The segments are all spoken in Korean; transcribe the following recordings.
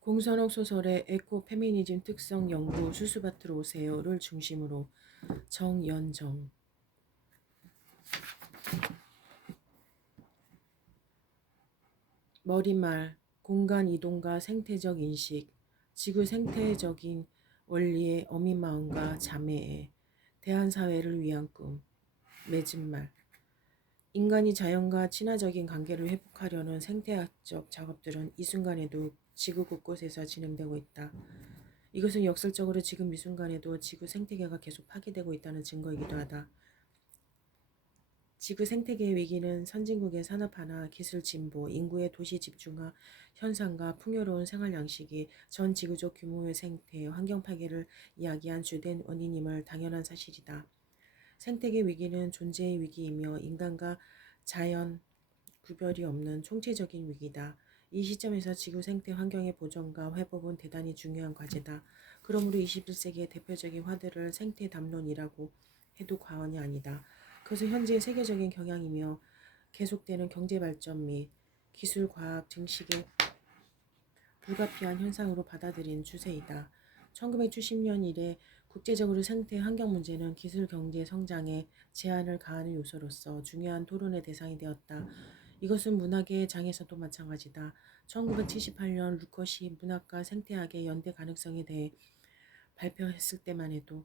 공선옥 소설의 에코페미니즘 특성 연구 수수밭으로 오세요를 중심으로 정연정. 머릿말, 공간 이동과 생태적 인식, 지구 생태적인 원리의 어민마음과 자매애, 대한사회를 위한 꿈, 맺은말. 인간이 자연과 친화적인 관계를 회복하려는 생태학적 작업들은 이 순간에도 지구 곳곳에서 진행되고 있다. 이것은 역설적으로 지금 이 순간에도 지구 생태계가 계속 파괴되고 있다는 증거이기도 하다. 지구 생태계의 위기는 선진국의 산업화나 기술 진보, 인구의 도시 집중화 현상과 풍요로운 생활 양식이 전 지구적 규모의 생태, 환경 파괴를 이야기한 주된 원인임을 당연한 사실이다. 생태계 위기는 존재의 위기이며 인간과 자연 구별이 없는 총체적인 위기다. 이 시점에서 지구 생태 환경의 보존과 회복은 대단히 중요한 과제다. 그러므로 21세기의 대표적인 화두를 생태 담론이라고 해도 과언이 아니다. 그것은 현재의 세계적인 경향이며 계속되는 경제 발전 및 기술 과학 증식의 불가피한 현상으로 받아들인 추세이다. 1970년 이래 국제적으로 생태 환경 문제는 기술 경제 성장에 제한을 가하는 요소로서 중요한 토론의 대상이 되었다. 이것은 문학의 장에서도 마찬가지다. 1978년 루컷이 문학과 생태학의 연대 가능성에 대해 발표했을 때만 해도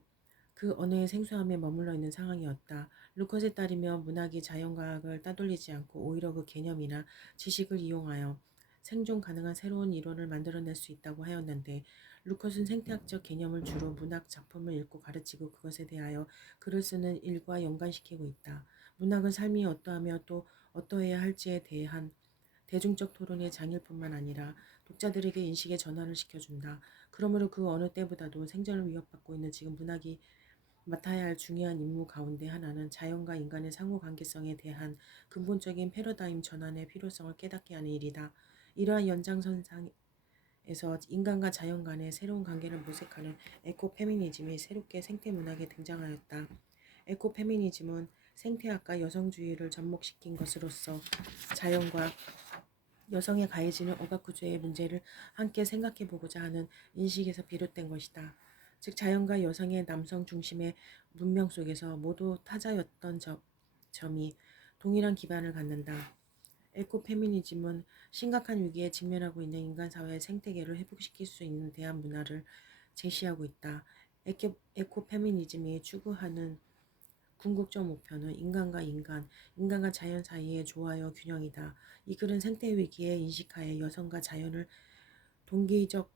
그 언어의 생소함에 머물러 있는 상황이었다. 루컷에 따르면 문학이 자연과학을 따돌리지 않고 오히려 그 개념이나 지식을 이용하여 생존 가능한 새로운 이론을 만들어낼 수 있다고 하였는데 루컷은 생태학적 개념을 주로 문학 작품을 읽고 가르치고 그것에 대하여 글을 쓰는 일과 연관시키고 있다. 문학은 삶이 어떠하며 또 어떠해야 할지에 대한 대중적 토론의 장일 뿐만 아니라 독자들에게 인식의 전환을 시켜준다. 그러므로 그 어느 때보다도 생존을 위협받고 있는 지금 문학이 맡아야 할 중요한 임무 가운데 하나는 자연과 인간의 상호관계성에 대한 근본적인 패러다임 전환의 필요성을 깨닫게 하는 일이다. 이러한 연장선상에서 인간과 자연 간의 새로운 관계를 모색하는 에코페미니즘이 새롭게 생태문학에 등장하였다. 에코페미니즘은 생태학과 여성주의를 접목시킨 것으로서 자연과 여성에 가해지는 억압구조의 문제를 함께 생각해보고자 하는 인식에서 비롯된 것이다. 즉 자연과 여성의 남성 중심의 문명 속에서 모두 타자였던 점이 동일한 기반을 갖는다. 에코페미니즘은 심각한 위기에 직면하고 있는 인간 사회의 생태계를 회복시킬 수 있는 대안 문화를 제시하고 있다. 에코페미니즘이 추구하는 궁극적 목표는 인간과 자연 사이의 조화와 균형이다. 이 글은 생태 위기의 인식하에 여성과 자연을 동기적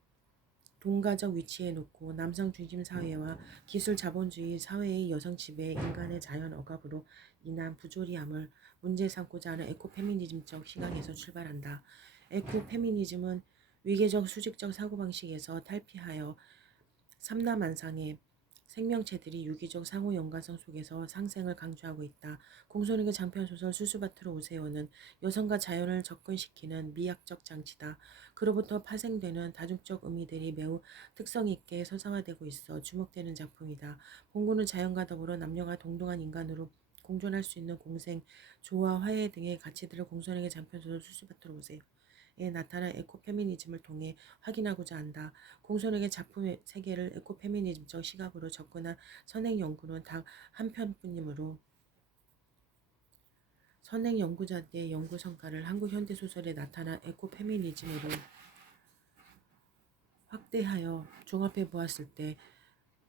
동가적 위치에 놓고 남성 중심 사회와 기술 자본주의 사회의 여성 지배, 인간의 자연 억압으로 인한 부조리함을 문제 삼고자 하는 에코페미니즘적 시각에서 출발한다. 에코페미니즘은 위계적 수직적 사고방식에서 탈피하여 삼라만상의 생명체들이 유기적 상호 연관성 속에서 상생을 강조하고 있다. 공손에게 장편소설 수수밭으로 오세요는 여성과 자연을 접근시키는 미학적 장치다. 그로부터 파생되는 다중적 의미들이 매우 특성 있게 서사화되고 있어 주목되는 작품이다. 본고는 자연과 더불어 남녀가 동등한 인간으로 공존할 수 있는 공생, 조화, 화해 등의 가치들을 공손에게 장편소설 수수밭으로 오세요. 에 나타난 에코페미니즘을 통해 확인하고자 한다. 공손에게 작품의 세계를 에코페미니즘적 시각으로 접근한 선행 연구는 단 한 편뿐이므로 선행 연구자들의 연구 성과를 한국 현대 소설에 나타난 에코페미니즘으로 확대하여 종합해 보았을 때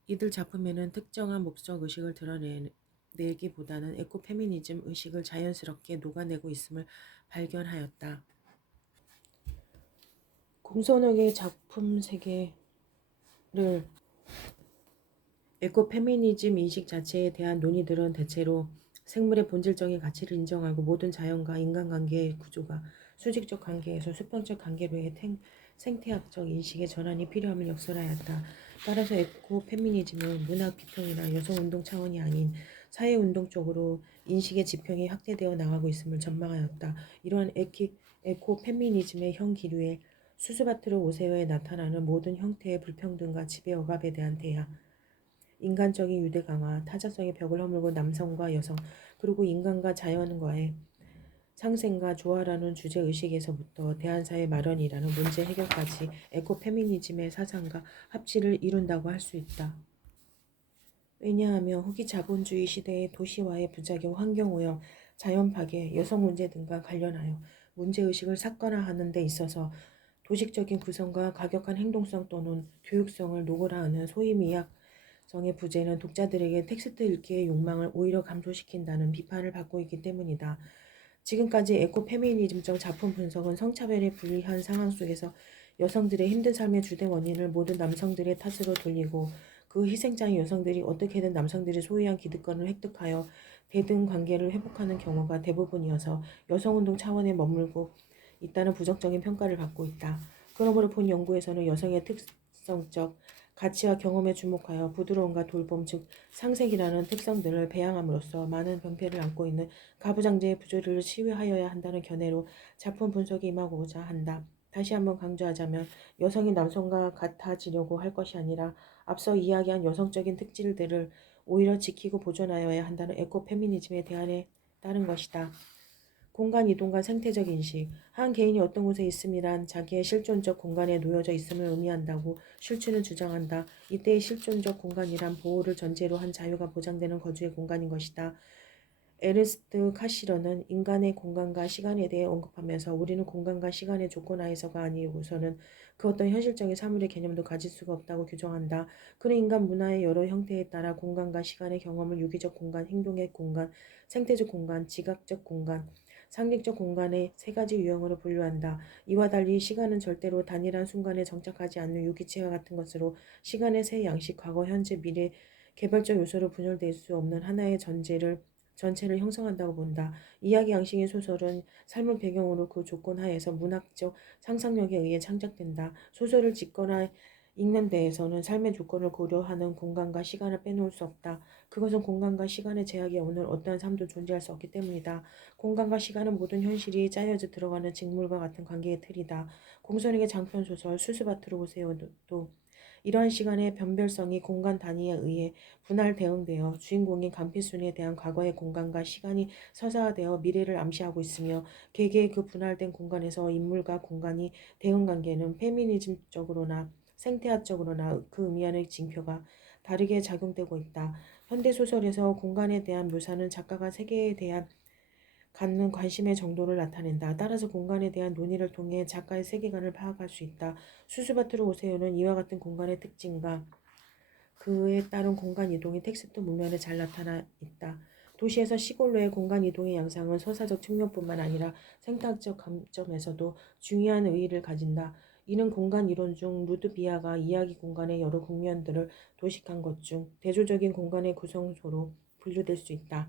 이들 작품에는 특정한 목적 의식을 드러내기보다는 에코페미니즘 의식을 자연스럽게 녹아내고 있음을 발견하였다. 공선욱의 작품 세계를 에코페미니즘 인식 자체에 대한 논의들은 대체로 생물의 본질적인 가치를 인정하고 모든 자연과 인간관계의 구조가 수직적 관계에서 수평적 관계로의 생태학적 인식의 전환이 필요함을 역설하였다. 따라서 에코페미니즘은 문학 비평이나 여성운동 차원이 아닌 사회운동 쪽으로 인식의 지평이 확대되어 나가고 있음을 전망하였다. 이러한 에코페미니즘의 형 기류에 수수밭으로 오세요에 나타나는 모든 형태의 불평등과 지배 억압에 대한 대화, 인간적인 유대 강화, 타자성의 벽을 허물고 남성과 여성, 그리고 인간과 자연과의 상생과 조화라는 주제의식에서부터 대한사회 마련이라는 문제 해결까지 에코페미니즘의 사상과 합치를 이룬다고 할 수 있다. 왜냐하면 후기 자본주의 시대의 도시화의 부작용, 환경오염, 자연파괴, 여성 문제 등과 관련하여 문제의식을 삭감하는 데 있어서 도식적인 구성과 가격한 행동성 또는 교육성을 노골화하는 소위 미학성의 부재는 독자들에게 텍스트 읽기의 욕망을 오히려 감소시킨다는 비판을 받고 있기 때문이다. 지금까지 에코페미니즘적 작품 분석은 성차별의 불리한 상황 속에서 여성들의 힘든 삶의 주된 원인을 모든 남성들의 탓으로 돌리고 그 희생자인 여성들이 어떻게든 남성들이 소유한 기득권을 획득하여 대등 관계를 회복하는 경우가 대부분이어서 여성운동 차원에 머물고 있다는 부정적인 평가를 받고 있다. 그러므로 본 연구에서는 여성의 특성적 가치와 경험에 주목하여 부드러움과 돌봄, 즉 상색이라는 특성들을 배양함으로써 많은 병폐를 안고 있는 가부장제의 부조리를 치유하여야 한다는 견해로 작품 분석에 임하고자 한다. 다시 한번 강조하자면 여성이 남성과 같아지려고 할 것이 아니라 앞서 이야기한 여성적인 특질들을 오히려 지키고 보존하여야 한다는 에코페미니즘의 대안에 따른 것이다. 공간 이동과 생태적 인식. 한 개인이 어떤 곳에 있음이란 자기의 실존적 공간에 놓여져 있음을 의미한다고 슐츠는 주장한다. 이때의 실존적 공간이란 보호를 전제로 한 자유가 보장되는 거주의 공간인 것이다. 에르스트 카시러는 인간의 공간과 시간에 대해 언급하면서 우리는 공간과 시간의 조건하에서가 아니고서는 그 어떤 현실적인 사물의 개념도 가질 수가 없다고 규정한다. 그는 인간 문화의 여러 형태에 따라 공간과 시간의 경험을 유기적 공간, 행동의 공간, 생태적 공간, 지각적 공간, 상징적 공간의 세 가지 유형으로 분류한다. 이와 달리 시간은 절대로 단일한 순간에 정착하지 않는 유기체와 같은 것으로 시간의 세 양식, 과거, 현재, 미래, 개별적 요소로 분열될 수 없는 하나의 전체를 형성한다고 본다. 이야기 양식의 소설은 삶을 배경으로 그 조건 하에서 문학적 상상력에 의해 창작된다. 소설을 짓거나 읽는 데에서는 삶의 조건을 고려하는 공간과 시간을 빼놓을 수 없다. 그것은 공간과 시간의 제약이 없는 어떠한 삶도 존재할 수 없기 때문이다. 공간과 시간은 모든 현실이 짜여져 들어가는 직물과 같은 관계의 틀이다. 공손에게 장편소설 수수밭으로 오세요도 이러한 시간의 변별성이 공간 단위에 의해 분할 대응되어 주인공인 간피순에 대한 과거의 공간과 시간이 서사화되어 미래를 암시하고 있으며 개개의 그 분할된 공간에서 인물과 공간이 대응관계는 페미니즘적으로나 생태학적으로나 그 의미하는 징표가 다르게 작용되고 있다. 현대소설에서 공간에 대한 묘사는 작가가 세계에 대한 갖는 관심의 정도를 나타낸다. 따라서 공간에 대한 논의를 통해 작가의 세계관을 파악할 수 있다. 수수밭으로 오세요는 이와 같은 공간의 특징과 그에 따른 공간 이동이 텍스트 문면에 잘 나타나 있다. 도시에서 시골로의 공간 이동의 양상은 서사적 측면뿐만 아니라 생態학적 관점에서도 중요한 의의를 가진다. 이는 공간 이론 중 루드비아가 이야기 공간의 여러 국면들을 도식한 것 중 대조적인 공간의 구성소로 분류될 수 있다.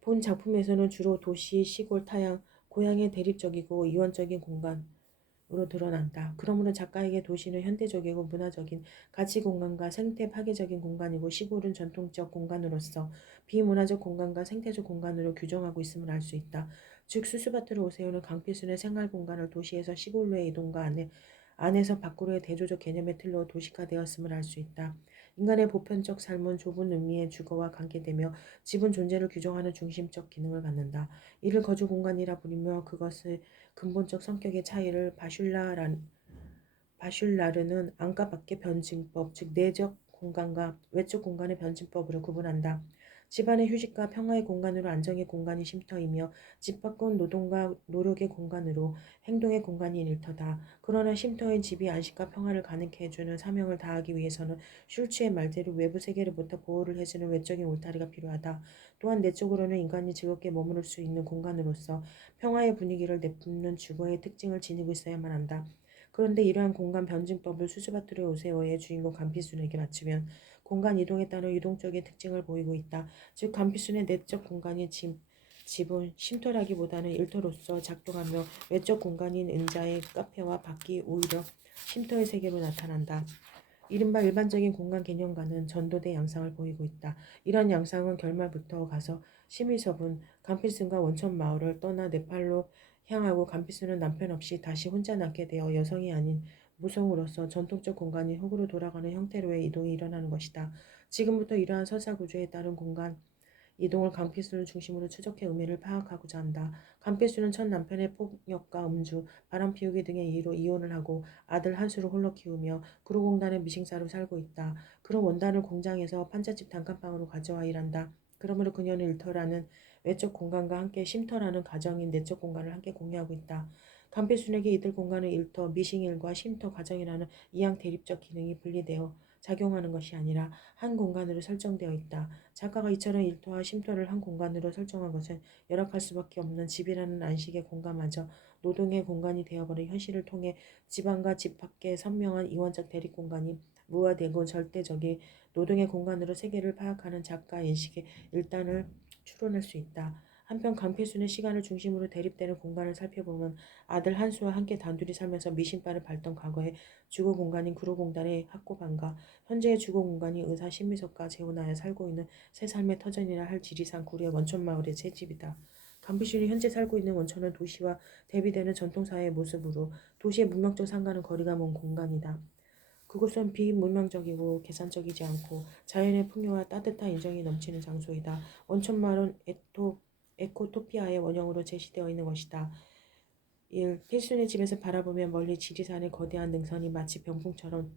본 작품에서는 주로 도시, 시골, 타향, 고향의 대립적이고 이원적인 공간으로 드러난다. 그러므로 작가에게 도시는 현대적이고 문화적인 가치 공간과 생태 파괴적인 공간이고 시골은 전통적 공간으로서 비문화적 공간과 생태적 공간으로 규정하고 있음을 알 수 있다. 즉 수수밭으로 오세요는 강필순의 생활 공간을 도시에서 시골로의 이동과 안에서 밖으로의 대조적 개념의 틀로 도식화되었음을 알 수 있다. 인간의 보편적 삶은 좁은 의미의 주거와 관계되며 집은 존재를 규정하는 중심적 기능을 갖는다. 이를 거주 공간이라 부르며 그것의 근본적 성격의 차이를 바슐라르는 안과 밖의 변증법, 즉 내적 공간과 외적 공간의 변증법으로 구분한다. 집안의 휴식과 평화의 공간으로 안정의 공간이 쉼터이며 집 밖은 노동과 노력의 공간으로 행동의 공간이 일터다. 그러나 쉼터인 집이 안식과 평화를 가능케 해주는 사명을 다하기 위해서는 슐츠의 말대로 외부 세계로부터 보호를 해주는 외적인 울타리가 필요하다. 또한 내적으로는 인간이 즐겁게 머무를 수 있는 공간으로서 평화의 분위기를 내뿜는 주거의 특징을 지니고 있어야만 한다. 그런데 이러한 공간 변증법을 수수바트르 오세오의 주인공 간피순에게 맞추면 공간 이동에 따른 유동적인 특징을 보이고 있다. 즉 간피순의 내적 공간인 집은 쉼터라기보다는 일터로서 작동하며 외적 공간인 은자의 카페와 밖이 오히려 쉼터의 세계로 나타난다. 이른바 일반적인 공간 개념과는 전도된 양상을 보이고 있다. 이러한 양상은 결말부터 가서 시미섭은 간필슨과 원천 마을을 떠나 네팔로 향하고 간필슨은 남편 없이 다시 혼자 낳게 되어 여성이 아닌 무성으로서 전통적 공간인 흙으로 돌아가는 형태로의 이동이 일어나는 것이다. 지금부터 이러한 서사 구조에 따른 공간 이동을 강필순을 중심으로 추적해 의미를 파악하고자 한다. 강필순은 첫 남편의 폭력과 음주, 바람 피우기 등의 이유로 이혼을 하고 아들 한수를 홀로 키우며 구로공단의 미싱사로 살고 있다. 그런 원단을 공장에서 판잣집 단칸방으로 가져와 일한다. 그러므로 그녀는 일터라는 외적 공간과 함께 쉼터라는 가정인 내적 공간을 함께 공유하고 있다. 강필순에게 이들 공간은 일터, 미싱일과 쉼터 가정이라는 이양 대립적 기능이 분리되어 작용하는 것이 아니라 한 공간으로 설정되어 있다. 작가가 이처럼 일터와 쉼터를 한 공간으로 설정한 것은 열악할 수밖에 없는 집이라는 안식의 공간마저 노동의 공간이 되어버린 현실을 통해 집 안과 집 밖의 선명한 이원적 대립 공간이 무화되고 절대적인 노동의 공간으로 세계를 파악하는 작가 인식의 일단을 추론할 수 있다. 한편 강필순의 시간을 중심으로 대립되는 공간을 살펴보면 아들 한수와 함께 단둘이 살면서 미신발을 밟던 과거의 주거 공간인 구로공단의 학고방과 현재의 주거 공간이 의사 신미석과 재혼하여 살고 있는 새 삶의 터전이라 할 지리산 구리의 원촌마을의 새 집이다. 강필순이 현재 살고 있는 원촌은 도시와 대비되는 전통사회의 모습으로 도시의 문명적 상과는 거리가 먼 공간이다. 그곳은 비문명적이고 계산적이지 않고 자연의 풍요와 따뜻한 인정이 넘치는 장소이다. 원천마을은 에코토피아의 원형으로 제시되어 있는 것이다. 1. 필순의 집에서 바라보면 멀리 지리산의 거대한 능선이 마치 병풍처럼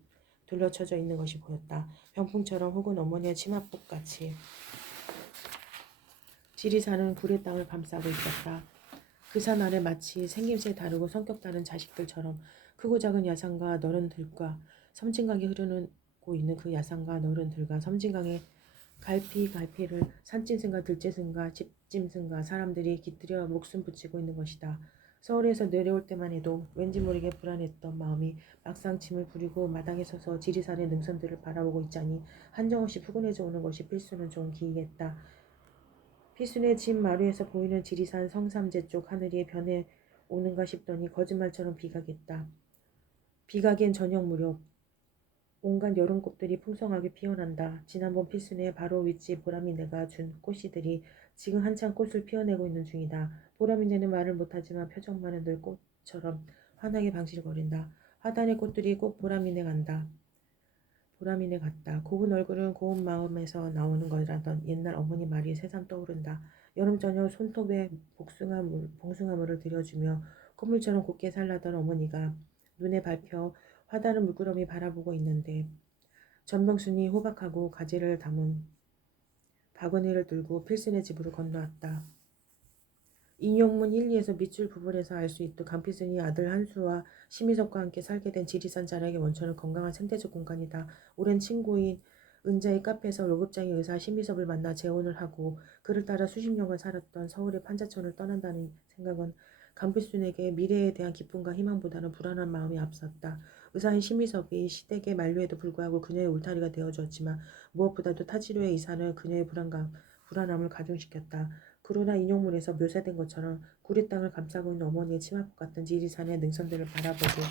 둘러쳐져 있는 것이 보였다. 병풍처럼 혹은 어머니의 치마폭같이 지리산은 구리 땅을 감싸고 있었다. 그 산 아래 마치 생김새 다르고 성격 다른 자식들처럼 크고 작은 야산과 너른 들과 섬진강이 흐르고 있는 그 야산과 너른 들과 섬진강의 갈피를 산짐승과 들짐승과 집짐승과 사람들이 깃들여 목숨 붙이고 있는 것이다. 서울에서 내려올 때만 해도 왠지 모르게 불안했던 마음이 막상 짐을 부리고 마당에 서서 지리산의 능선들을 바라보고 있자니 한정없이 푸근해져 오는 것이 필수는 좀 기이했다. 필순의 집 마루에서 보이는 지리산 성삼재 쪽 하늘이 변해 오는가 싶더니 거짓말처럼 비가겠다. 비가기엔 저녁 무렵 온갖 여름꽃들이 풍성하게 피어난다. 지난번 필순의 바로 윗집 보라미네가 준 꽃씨들이 지금 한창 꽃을 피워내고 있는 중이다. 보라미네는 말을 못하지만 표정만은 늘 꽃처럼 환하게 방실거린다. 화단의 꽃들이 꼭 보라미네 간다. 보람이네 같다. 고운 얼굴은 고운 마음에서 나오는 거라던 옛날 어머니 말이 새삼 떠오른다. 여름 저녁 손톱에 봉숭아물을 들여주며 콧물처럼 곱게 살라던 어머니가 눈에 밟혀 화다른 물구름이 바라보고 있는데 전병순이 호박하고 가지를 담은 바구니를 들고 필순의 집으로 건너왔다. 인용문 1, 2에서 밑줄 부분에서 알 수 있듯 강필순이 아들 한수와 심희석과 함께 살게 된 지리산 자락의 원천은 건강한 생태적 공간이다. 오랜 친구인 은자의 카페에서 로급장의 의사 심희석을 만나 재혼을 하고 그를 따라 수십 년간 살았던 서울의 판자촌을 떠난다는 생각은 강필순에게 미래에 대한 기쁨과 희망보다는 불안한 마음이 앞섰다. 의사인 심희석이 시댁의 만류에도 불구하고 그녀의 울타리가 되어주었지만 무엇보다도 타지로의 이사는 그녀의 불안함을 가중시켰다. 그러나 인용문에서 묘사된 것처럼 구리 땅을 감싸고 있는 어머니의 치마폭 같은 지리산의 능선들을 바라보고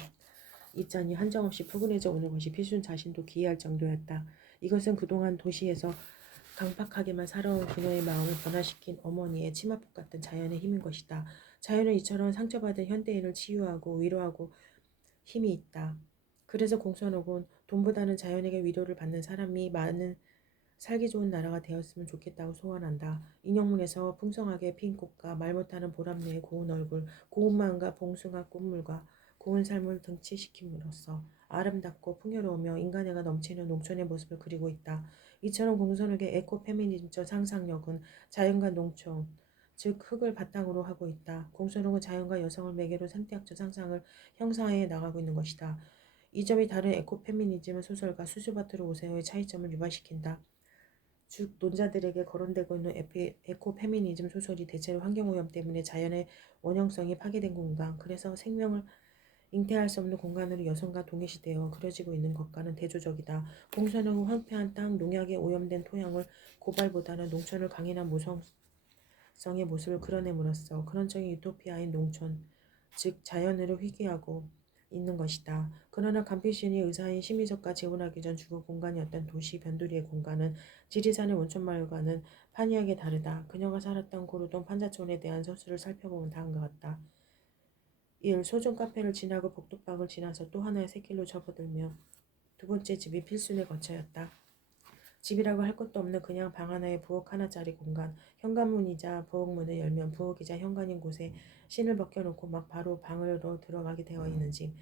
있자니 한정없이 푸근해져 오는 것이 필순 자신도 기이할 정도였다. 이것은 그동안 도시에서 강팍하게만 살아온 그녀의 마음을 변화시킨 어머니의 치마폭 같은 자연의 힘인 것이다. 자연은 이처럼 상처받은 현대인을 치유하고 위로하고 힘이 있다. 그래서 공선옥은 돈보다는 자연에게 위로를 받는 사람이 많은 살기 좋은 나라가 되었으면 좋겠다고 소원한다. 인형문에서 풍성하게 핀 꽃과 말 못하는 보람내의 고운 얼굴, 고운 마음과 봉숭아 꽃물과 고운 삶을 등치시킴으로써 아름답고 풍요로우며 인간애가 넘치는 농촌의 모습을 그리고 있다. 이처럼 공선욱의 에코페미니즘적 상상력은 자연과 농촌, 즉 흙을 바탕으로 하고 있다. 공선욱은 자연과 여성을 매개로 생태학적 상상을 형성해 나가고 있는 것이다. 이 점이 다른 에코페미니즘은 소설가 수수바트로 오세오의 차이점을 유발시킨다. 즉 논자들에게 거론되고 있는 에코페미니즘 소설이 대체로 환경오염 때문에 자연의 원형성이 파괴된 공간, 그래서 생명을 잉태할 수 없는 공간으로 여성과 동일시되어 그려지고 있는 것과는 대조적이다. 공선은 황폐한 땅, 농약에 오염된 토양을 고발보다는 농촌을 강인한 모성성의 모습을 그려냄으로써 그런적인 유토피아인 농촌, 즉 자연으로 회귀하고 있는 것이다. 그러나 간필신이 의사인 심희석과 재혼하기 전 주거 공간이었던 도시 변두리의 공간은 지리산의 원촌마을과는 판이하게 다르다. 그녀가 살았던 고루동 판자촌에 대한 서술을 살펴보면 다음과 같다. 1. 소종 카페를 지나고 복도방을 지나서 또 하나의 새길로 접어들며 두 번째 집이 필순의 거처였다. 집이라고 할 것도 없는 그냥 방 하나에 부엌 하나짜리 공간, 현관문이자 부엌문을 열면 부엌이자 현관인 곳에 신을 벗겨놓고 막 바로 방으로 들어가게 되어 있는 집.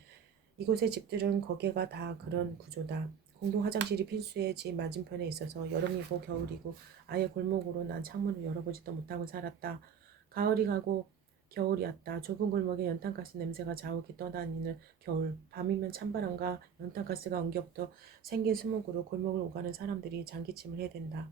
이곳의 집들은 거기가 다 그런 구조다. 공동 화장실이 필수의 집 맞은편에 있어서 여름이고 겨울이고 아예 골목으로 난 창문을 열어보지도 못하고 살았다. 가을이 가고 겨울이 왔다. 좁은 골목에 연탄가스 냄새가 자욱이 떠다니는 겨울. 밤이면 찬바람과 연탄가스가 엉겹도 생긴 수목으로 골목을 오가는 사람들이 장기침을 해댄다.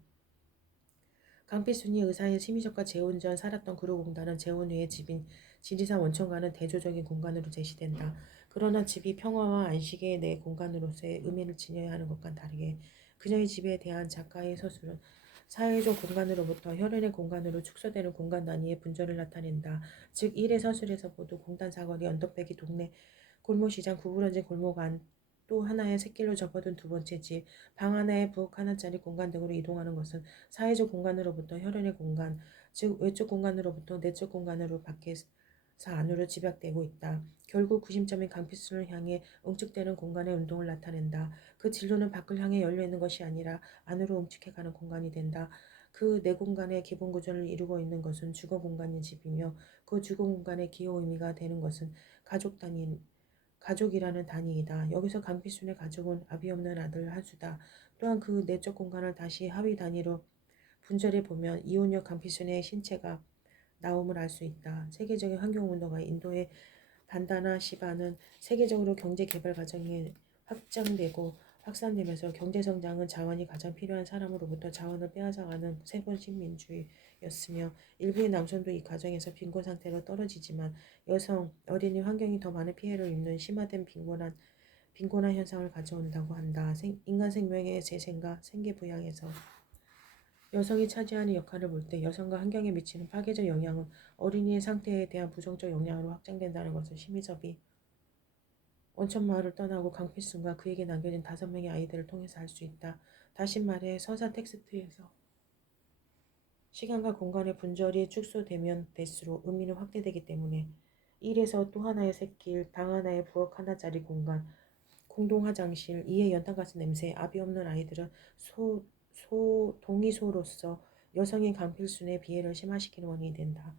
강필순이 의사의 심희석과 재혼 전 살았던 구로공단은 재혼 후의 집인 지리산 원천과는 대조적인 공간으로 제시된다. 그러나 집이 평화와 안식의 내 공간으로서의 의미를 지녀야 하는 것과는 다르게 그녀의 집에 대한 작가의 서술은 사회적 공간으로부터 혈연의 공간으로 축소되는 공간 단위의 분절을 나타낸다. 즉 일의 서술에서 모두 공단 사거리, 언덕배기, 동네, 골목시장, 구부러진 골목 안, 또 하나의 샛길로 접어든 두 번째 집, 방 하나에 부엌 하나짜리 공간 등으로 이동하는 것은 사회적 공간으로부터 혈연의 공간, 즉 외적 공간으로부터 내적 공간으로 밖에서 안으로 집약되고 있다. 결국 구심점인 강필순을 향해 응축되는 공간의 운동을 나타낸다. 그 진로는 밖을 향해 열려있는 것이 아니라 안으로 응축해가는 공간이 된다. 그 내 공간의 기본 구조를 이루고 있는 것은 주거 공간인 집이며 그 주거 공간의 기호 의미가 되는 것은 가족이라는 단위이다. 여기서 강필순의 가족은 아비 없는 아들 한수다. 또한 그 내적 공간을 다시 하위 단위로 분절해 보면 이혼녀 강필순의 신체가 나옴을 알 수 있다. 세계적인 환경운동가 인도의 반다나 시바는 세계적으로 경제 개발 과정이 확장되고 확산되면서 경제 성장은 자원이 가장 필요한 사람으로부터 자원을 빼앗아가는 세번식 민주의였으며 일부의 남성도 이 과정에서 빈곤 상태로 떨어지지만 여성, 어린이 환경이 더 많은 피해를 입는 심화된 빈곤한 현상을 가져온다고 한다. 인간 생명의 재생과 생계 부양에서 여성이 차지하는 역할을 볼 때 여성과 환경에 미치는 파괴적 영향은 어린이의 상태에 대한 부정적 영향으로 확장된다는 것을 심희섭이 원천마을을 떠나고 강필순과 그에게 남겨진 5명의 아이들을 통해서 알 수 있다. 다시 말해 서사 텍스트에서 시간과 공간의 분절이 축소되면 될수록 의미는 확대되기 때문에 1에서 또 하나의 샛길, 방 하나에 부엌 하나짜리 공간, 공동 화장실, 이에 연탄가스 냄새, 아비 없는 아이들은 동의소로서 여성인 강필순의 비애를 심화시키는 원인이 된다.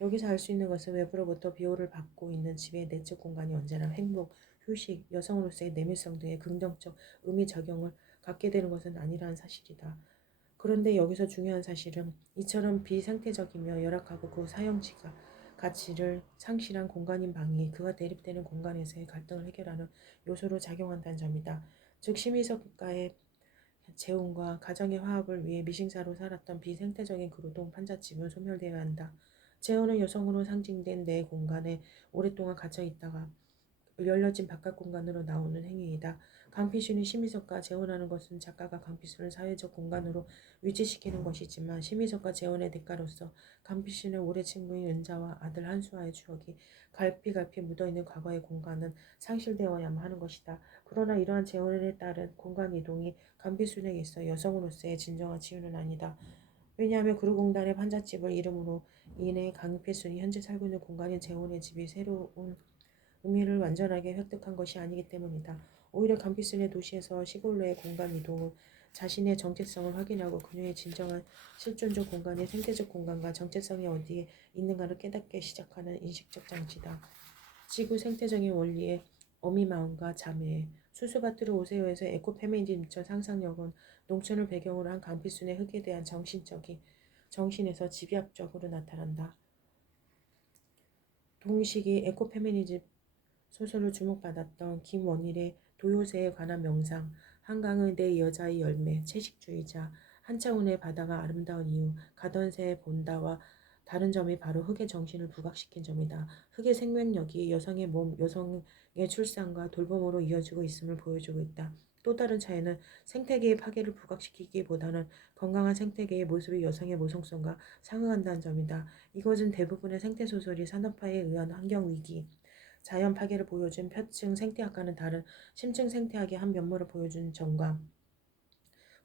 여기서 알 수 있는 것은 외부로부터 비호를 받고 있는 집의 내적 공간이 언제나 행복, 휴식, 여성으로서의 내밀성 등의 긍정적 의미 작용을 갖게 되는 것은 아니라는 사실이다. 그런데 여기서 중요한 사실은 이처럼 비생태적이며 열악하고 그 사형치가 가치를 상실한 공간인 방이 그와 대립되는 공간에서의 갈등을 해결하는 요소로 작용한다는 점이다. 즉 심리학가의 재혼과 가정의 화합을 위해 미싱사로 살았던 비생태적인 그로동 판잣집은 소멸되어야 한다. 재혼은 여성으로 상징된 내 공간에 오랫동안 갇혀 있다가 열려진 바깥 공간으로 나오는 행위이다. 강필순이 심희석과 재혼하는 것은 작가가 강필순을 사회적 공간으로 위치시키는 것이지만 심희석과 재혼의 대가로서 강필순의 오래 친구인 은자와 아들 한수와의 추억이 갈피갈피 묻어있는 과거의 공간은 상실되어야만 하는 것이다. 그러나 이러한 재혼에 따른 공간 이동이 강필순에게 있어 여성으로서의 진정한 치유는 아니다. 왜냐하면 구루공단의 판잣집을 이름으로 인해 강필순이 현재 살고 있는 공간인 재혼의 집이 새로운 의미를 완전하게 획득한 것이 아니기 때문이다. 오히려 강필순의 도시에서 시골로의 공간 이동은 자신의 정체성을 확인하고 그녀의 진정한 실존적 공간의 생태적 공간과 정체성이 어디에 있는가를 깨닫게 시작하는 인식적 장치다. 지구 생태적인 원리의 어미마음과 자매, 수수밭으로 오세요에서 에코페미니즘적 상상력은 농촌을 배경으로 한 강필순의 흙에 대한 정신에서 집약적으로 나타난다. 동시기 에코페미니즘 소설로 주목받았던 김원일의 도요새에 관한 명상, 한강의 내 여자의 열매, 채식주의자, 한차훈의 바다가 아름다운 이유, 가던 새 본다와 다른 점이 바로 흙의 정신을 부각시킨 점이다. 흙의 생명력이 여성의 몸, 여성의 출산과 돌봄으로 이어지고 있음을 보여주고 있다. 또 다른 차이는 생태계의 파괴를 부각시키기보다는 건강한 생태계의 모습이 여성의 모성성과 상응한다는 점이다. 이것은 대부분의 생태소설이 산업화에 의한 환경위기, 자연 파괴를 보여준 표층 생태학과는 다른 심층 생태학의 한 면모를 보여준 점과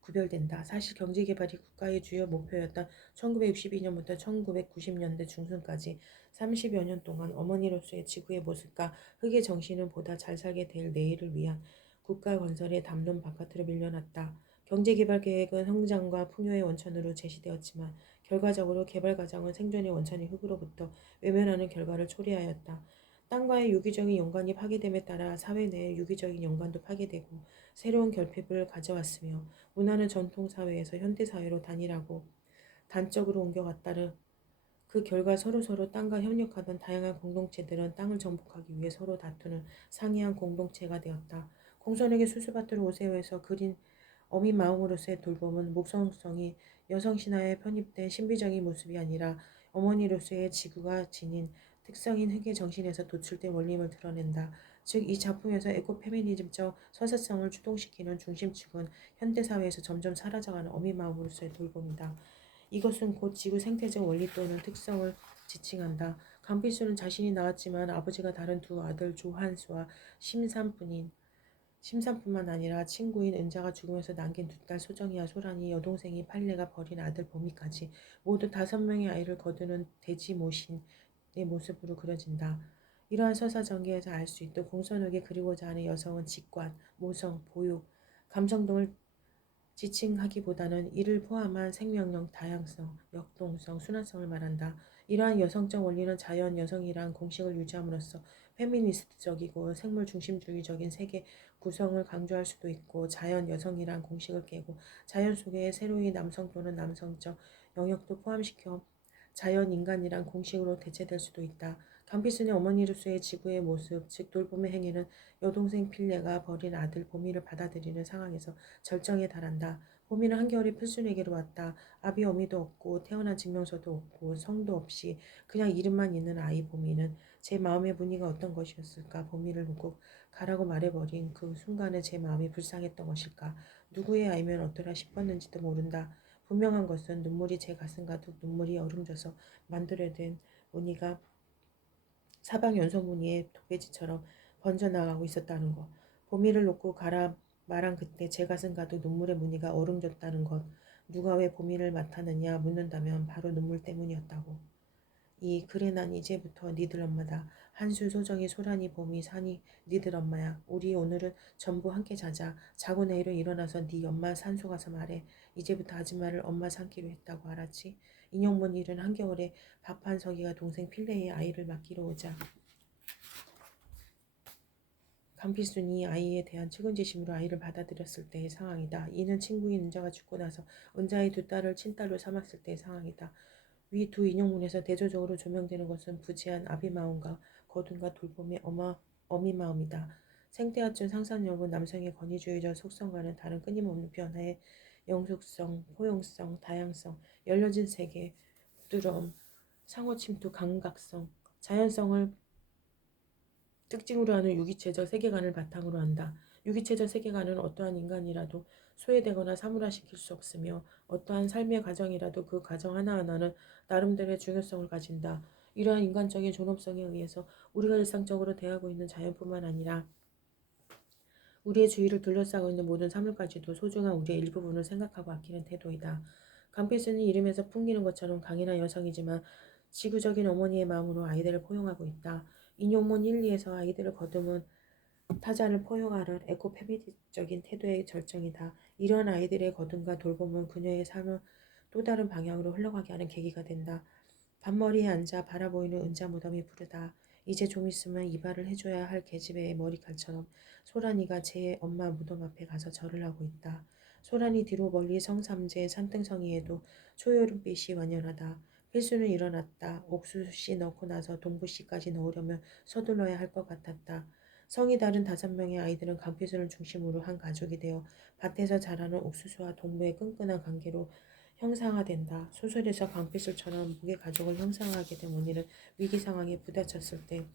구별된다. 사실 경제개발이 국가의 주요 목표였던 1962년부터 1990년대 중순까지 30여 년 동안 어머니로서의 지구의 모습과 흙의 정신은 보다 잘 살게 될 내일을 위한 국가 건설의 담론 바깥으로 밀려났다. 경제개발계획은 성장과 풍요의 원천으로 제시되었지만 결과적으로 개발과정은 생존의 원천인 흙으로부터 외면하는 결과를 초래하였다. 땅과의 유기적인 연관이 파괴됨에 따라 사회 내의 유기적인 연관도 파괴되고 새로운 결핍을 가져왔으며 문화는 전통사회에서 현대사회로 단일하고 단적으로 옮겨갔다는 그 결과 서로서로 땅과 협력하던 다양한 공동체들은 땅을 정복하기 위해 서로 다투는 상이한 공동체가 되었다. 공손에게 수수밭으로 오세요에서 그린 어민 마음으로서의 돌봄은 목성성이 여성 신화에 편입된 신비적인 모습이 아니라 어머니로서의 지구가 지닌 특성인 흑의 정신에서 도출된 원림을 드러낸다. 즉 이 작품에서 에코페미니즘적 서사성을 주동시키는 중심축은 현대사회에서 점점 사라져가는 어민 마음으로서의 돌봄이다. 이것은 곧 지구 생태적 원리 또는 특성을 지칭한다. 강필수는 자신이 낳았지만 아버지가 다른 두 아들 조한수와 심산뿐만 아니라 친구인 은자가 죽으면서 남긴 두 딸 소정이와 소란이, 여동생이 팔레가 버린 아들 보미까지 모두 5명의 아이를 거두는 돼지 모신의 모습으로 그려진다. 이러한 서사 전개에서 알 수 있듯 공손하게 그리고자 하는 여성은 직관, 모성, 보육, 감성 등을 지칭하기보다는 이를 포함한 생명력, 다양성, 역동성, 순환성을 말한다. 이러한 여성적 원리는 자연 여성이란 공식을 유지함으로써 페미니스트적이고 생물 중심주의적인 세계 구성을 강조할 수도 있고 자연 여성이란 공식을 깨고 자연 속에 새로이 남성 또는 남성적 영역도 포함시켜 자연 인간이란 공식으로 대체될 수도 있다. 강피슨의 어머니로서의 지구의 모습, 즉 돌봄의 행위는 여동생 필레가 버린 아들 보미를 받아들이는 상황에서 절정에 달한다. 보미는 한겨울에 필순에게로 왔다. 아비 어미도 없고 태어난 증명서도 없고 성도 없이 그냥 이름만 있는 아이 보미는 제 마음의 문의가 어떤 것이었을까. 보미를 놓고 가라고 말해버린 그 순간에 제 마음이 불쌍했던 것일까. 누구의 아이면 어떠라 싶었는지도 모른다. 분명한 것은 눈물이 제 가슴 가득 눈물이 얼음져서 만들어낸 무늬가 사방 연속 무늬의 도배지처럼 번져나가고 있었다는 것. 보미를 놓고 가라 말한 그때 제 가슴 가득 눈물의 무늬가 얼음졌다는 것. 누가 왜 보미를 맡았느냐 묻는다면 바로 눈물 때문이었다고. 그래 난 이제부터 니들 엄마다. 한수 소정이 소란이 봄이 산이 니들 엄마야. 우리 오늘은 전부 함께 자자. 자고 내일은 일어나서 네 엄마 산소 가서 말해. 이제부터 아줌마를 엄마 삼기로 했다고 알았지? 인형문 일은 한겨울에 밥 한 서기가 동생 필레의 아이를 맡기러 오자. 강필순이 아이에 대한 측은지심으로 아이를 받아들였을 때의 상황이다. 이는 친구인 은자가 죽고 나서 은자의 두 딸을 친딸로 삼았을 때의 상황이다. 위 두 인용문에서 대조적으로 조명되는 것은 부지한 아비마음과 거둔과 돌봄의 어미 마음이다. 생태화준 상상력은 남성의 권위주의적 속성과는 다른 끊임없는 변화의 영속성, 포용성, 다양성, 열려진 세계, 부드러움, 상호침투, 감각성, 자연성을 특징으로 하는 유기체적 세계관을 바탕으로 한다. 유기체적 세계관은 어떠한 인간이라도 소외되거나 사물화시킬 수 없으며 어떠한 삶의 과정이라도 그 과정 하나하나는 나름대로의 중요성을 가진다. 이러한 인간적인 존엄성에 의해서 우리가 일상적으로 대하고 있는 자연뿐만 아니라 우리의 주위를 둘러싸고 있는 모든 사물까지도 소중한 우리의 일부분을 생각하고 아끼는 태도이다. 강필수는 이름에서 풍기는 것처럼 강인한 여성이지만 지구적인 어머니의 마음으로 아이들을 포용하고 있다. 인용문 1, 2에서 아이들을 거두면 타자를 포용하는 에코페미니스트적인 태도의 절정이다. 이러한 아이들의 거둔과 돌봄은 그녀의 삶을 또 다른 방향으로 흘러가게 하는 계기가 된다. 반머리에 앉아 바라보이는 은자 무덤이 푸르다. 이제 좀 있으면 이발을 해줘야 할 계집애의 머리칼처럼 소란이가 제 엄마 무덤 앞에 가서 절을 하고 있다. 소란이 뒤로 멀리 성삼재 산등성이에도 초여름빛이 완연하다. 필수는 일어났다. 옥수씨 넣고 나서 동부씨까지 넣으려면 서둘러야 할 것 같았다. 성이 다른 5명의 아이들은 강필수를 중심으로 한 가족이 되어 밭에서 자라는 옥수수와 동무의 끈끈한 관계로 형상화된다. 소설에서 강필수처럼 무게 가족을 형상화하게 된 원인은 위기 상황에 부딪혔을 때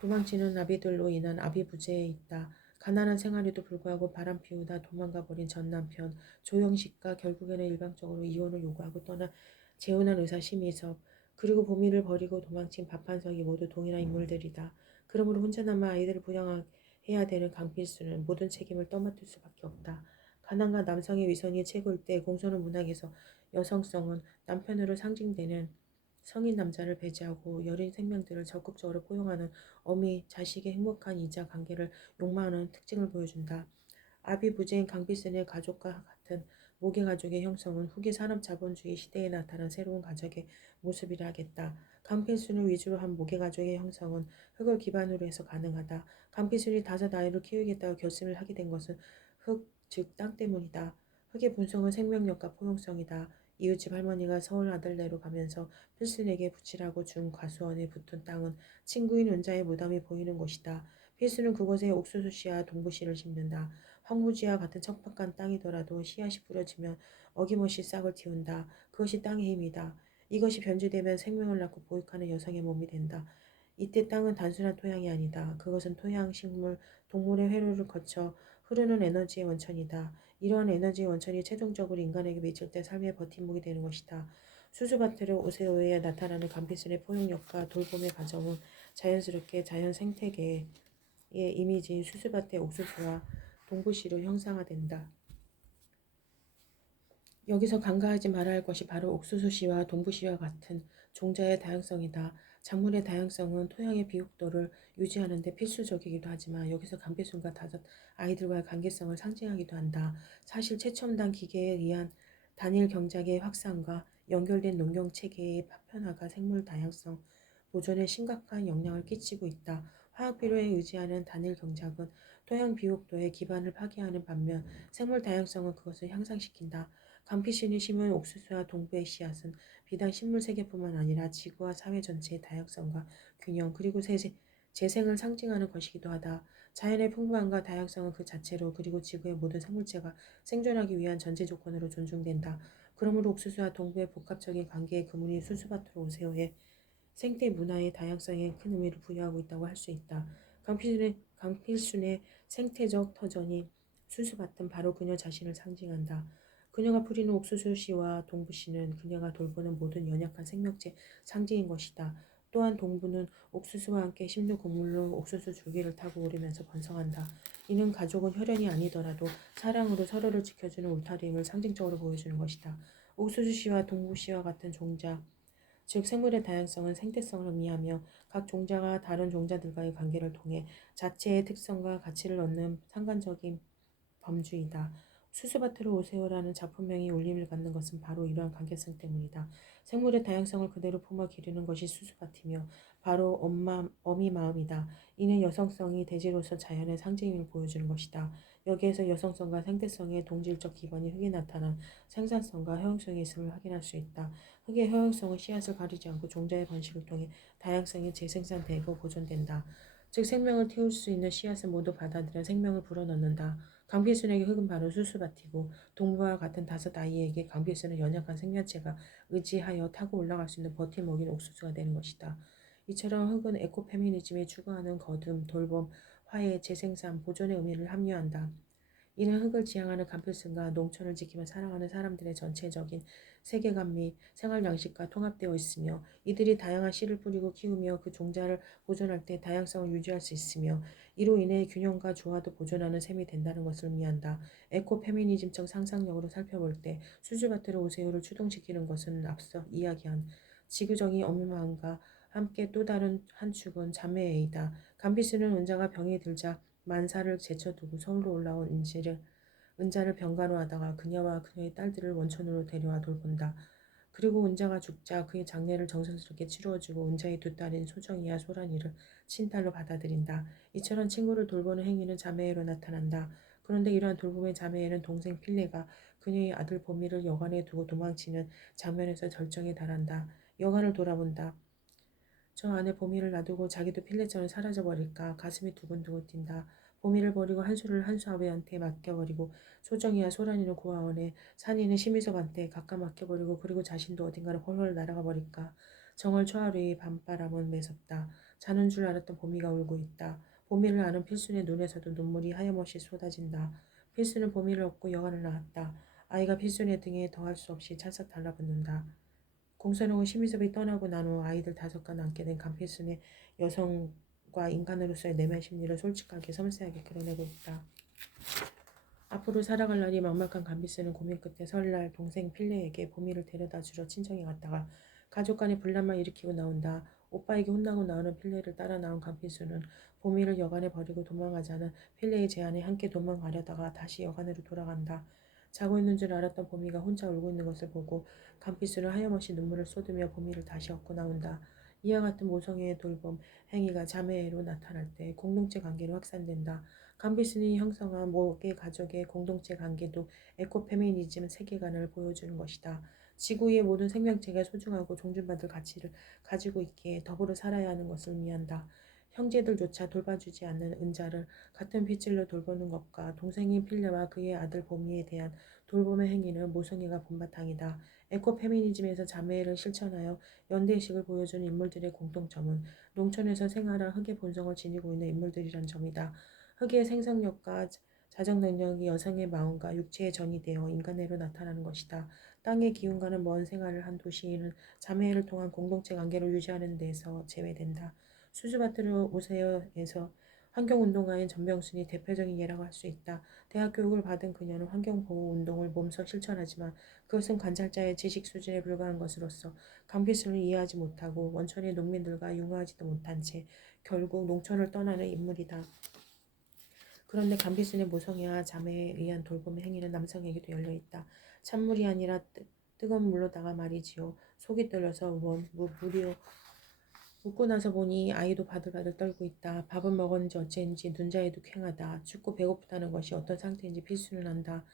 도망치는 아비들로 인한 아비부재에 있다. 가난한 생활에도 불구하고 바람 피우다 도망가 버린 전 남편 조영식과 결국에는 일방적으로 이혼을 요구하고 떠난 재혼한 의사 심희섭 그리고 보미를 버리고 도망친 박한석이 모두 동일한 인물들이다. 그러므로 혼자 남아 아이들을 부양해야 되는 강필수는 모든 책임을 떠맡을 수밖에 없다. 가난과 남성의 위선이 최고일 때 공손한 문학에서 여성성은 남편으로 상징되는 성인 남자를 배제하고 여린 생명들을 적극적으로 포용하는 어미, 자식의 행복한 이자 관계를 욕망하는 특징을 보여준다. 아비부재인 강필순의 가족과 같은 모계가족의 형성은 후기 산업자본주의 시대에 나타난 새로운 가족의 모습이라 하겠다. 강필순을 위주로 한 모계가족의 형성은 흙을 기반으로 해서 가능하다. 강필순이 5아이를 키우겠다고 결심을 하게 된 것은 흙, 즉 땅 때문이다. 흙의 본성은 생명력과 포용성이다. 이웃집 할머니가 서울 아들네로 가면서 필순에게 붙이라고 준 과수원에 붙은 땅은 친구인 은자의 무덤이 보이는 곳이다. 필수는 그곳에 옥수수 씨와 동부 씨를 심는다. 황무지와 같은 척박한 땅이더라도 씨앗이 뿌려지면 어김없이 싹을 틔운다. 그것이 땅의 힘이다. 이것이 변주되면 생명을 낳고 보육하는 여성의 몸이 된다. 이때 땅은 단순한 토양이 아니다. 그것은 토양, 식물, 동물의 회로를 거쳐 흐르는 에너지의 원천이다. 이러한 에너지의 원천이 최종적으로 인간에게 미칠 때 삶의 버팀목이 되는 것이다. 수수바트르 오세오에 나타나는 감피순의 포용력과 돌봄의 과정은 자연스럽게 자연 생태계의 이미지인 수수밭의 옥수수와 동부시로 형상화된다. 여기서 간과하지 말아야 할 것이 바로 옥수수씨와 동부씨와 같은 종자의 다양성이다. 작물의 다양성은 토양의 비옥도를 유지하는 데 필수적이기도 하지만 여기서 감피순과 5아이들과의 관계성을 상징하기도 한다. 사실 최첨단 기계에 의한 단일 경작의 확산과 연결된 농경 체계의 파편화가 생물 다양성 보존에 심각한 영향을 끼치고 있다. 화학 비료에 의지하는 단일 경작은 토양 비옥도의 기반을 파괴하는 반면 생물 다양성은 그것을 향상시킨다. 강피신이 심은 옥수수와 동부의 씨앗은 비단 식물 세계뿐만 아니라 지구와 사회 전체의 다양성과 균형 그리고 재생을 상징하는 것이기도 하다. 자연의 풍부함과 다양성은 그 자체로 그리고 지구의 모든 생물체가 생존하기 위한 전제 조건으로 존중된다. 그러므로 옥수수와 동부의 복합적인 관계의 그물이 수수밭으로 오세오의 생태 문화의 다양성에 큰 의미를 부여하고 있다고 할 수 있다. 강필순의 생태적 터전이 수수밭은 바로 그녀 자신을 상징한다. 그녀가 부리는 옥수수 씨와 동부 씨는 그녀가 돌보는 모든 연약한 생명체 상징인 것이다. 또한 동부는 옥수수와 함께 심는 곡물로 옥수수 줄기를 타고 오르면서 번성한다. 이는 가족은 혈연이 아니더라도 사랑으로 서로를 지켜주는 울타리임을 상징적으로 보여주는 것이다. 옥수수 씨와 동부 씨와 같은 종자, 즉 생물의 다양성은 생태성을 의미하며 각 종자가 다른 종자들과의 관계를 통해 자체의 특성과 가치를 얻는 상관적인 범주이다. 수수바트를 오세요라는 작품명이 울림을 갖는 것은 바로 이러한 관계성 때문이다. 생물의 다양성을 그대로 품어 기르는 것이 수수밭이며 바로 어미 마음이다. 이는 여성성이 대지로서 자연의 상징임을 보여주는 것이다. 여기에서 여성성과 생태성의 동질적 기반이 흙에 나타난 생산성과 허용성이 있음을 확인할 수 있다. 흙의 허용성은 씨앗을 가리지 않고 종자의 번식을 통해 다양성이 재생산되고 보존된다. 즉 생명을 태울 수 있는 씨앗을 모두 받아들여 생명을 불어넣는다. 강필순에게 흙은 바로 수수밭이고 동부와 같은 5아이에게 강필순은 연약한 생명체가 의지하여 타고 올라갈 수 있는 버팀목인 옥수수가 되는 것이다. 이처럼 흙은 에코페미니즘이 추구하는 거듭, 돌봄, 화해, 재생산, 보존의 의미를 함유한다. 이는 흙을 지향하는 간필승과 농촌을 지키며 살아가는 사람들의 전체적인 세계관 및 생활 양식과 통합되어 있으며 이들이 다양한 씨를 뿌리고 키우며 그 종자를 보존할 때 다양성을 유지할 수 있으며 이로 인해 균형과 조화도 보존하는 셈이 된다는 것을 의미한다. 에코페미니즘적 상상력으로 살펴볼 때 수주바트르 오세오를 추동시키는 것은 앞서 이야기한 지구적인 엄마함과 함께 또 다른 한 축은 자매애이다. 간피스는 은자가 병이 들자 만사를 제쳐두고 서울로 올라온 은자를 병가로 하다가 그녀와 그녀의 딸들을 원촌으로 데려와 돌본다. 그리고 은자가 죽자 그의 장례를 정성스럽게 치루어주고 은자의 두 딸인 소정이와 소란이를 친딸로 받아들인다. 이처럼 친구를 돌보는 행위는 자매애로 나타난다. 그런데 이러한 돌봄의 자매애는 동생 필레가 그녀의 아들 보미를 여관에 두고 도망치는 장면에서 절정에 달한다. 여관을 돌아본다. 저 안에 보미를 놔두고 자기도 필레처럼 사라져버릴까 가슴이 두근두근 뛴다. 보미를 버리고 한수를 한수아베한테 맡겨버리고 소정이와 소란이는 고아원에 산이는 심희섭한테 각각 맡겨버리고 그리고 자신도 어딘가로 헐헐 날아가 버릴까. 정월 초하루의 밤바람은 매섭다. 자는 줄 알았던 보미가 울고 있다. 보미를 아는 필순의 눈에서도 눈물이 하염없이 쏟아진다. 필순은 보미를 업고 여관을 나왔다. 아이가 필순의 등에 더할 수 없이 찰싹 달라붙는다. 공선홍은 심희섭이 떠나고 난 후 아이들 5가 남게 된 간필순의 여성과 인간으로서의 내면 심리를 솔직하게 섬세하게 그려내고 있다. 앞으로 살아갈 날이 막막한 간필순은 고민 끝에 설날 동생 필레에게 보미를 데려다 주러 친정에 갔다가 가족 간의 분란만 일으키고 나온다. 오빠에게 혼나고 나오는 필레를 따라 나온 강필수는 보미를 여관에 버리고 도망가자는 필레의 제안에 함께 도망가려다가 다시 여관으로 돌아간다. 자고 있는 줄 알았던 보미가 혼자 울고 있는 것을 보고 강필수는 하염없이 눈물을 쏟으며 보미를 다시 업고 나온다. 이와 같은 모성애의 돌봄 행위가 자매로 나타날 때 공동체 관계로 확산된다. 강필순이 형성한 모계 가족의 공동체 관계도 에코페미니즘 세계관을 보여주는 것이다. 지구의 모든 생명체가 소중하고 존중받을 가치를 가지고 있기에 더불어 살아야 하는 것을 의미한다. 형제들조차 돌봐주지 않는 은자를 같은 핏줄로 돌보는 것과 동생인 필레와 그의 아들 보미에 대한 돌봄의 행위는 모성애가 본바탕이다. 에코페미니즘에서 자매를 실천하여 연대의식을 보여주는 인물들의 공통점은 농촌에서 생활한 흑의 본성을 지니고 있는 인물들이란 점이다. 흑의 생산력과 자정 능력이 여성의 마음과 육체에 전이되어 인간애로 나타나는 것이다. 땅의 기운과는 먼 생활을 한 도시인은 자매를 통한 공동체 관계를 유지하는 데서 제외된다. 수즈바트르 오세어에서 환경운동가인 전병순이 대표적인 예라고 할 수 있다. 대학 교육을 받은 그녀는 환경보호운동을 몸소 실천하지만 그것은 관찰자의 지식 수준에 불과한 것으로서 강필순을 이해하지 못하고 원촌의 농민들과 융화하지도 못한 채 결국 농촌을 떠나는 인물이다. 그런데 강필순의 모성애와 자매에 의한 돌봄의 행위는 남성에게도 열려있다. 찬물이 아니라 뜨거운 물로다가 말이지요. 속이 떨려서 무리요. 웃고 나서 보니 아이도 바들바들 떨고 있다. 밥은 먹었는지 어쨌는지 눈자에도 퀭하다. 춥고 배고프다는 것이 어떤 상태인지 필수는 안다.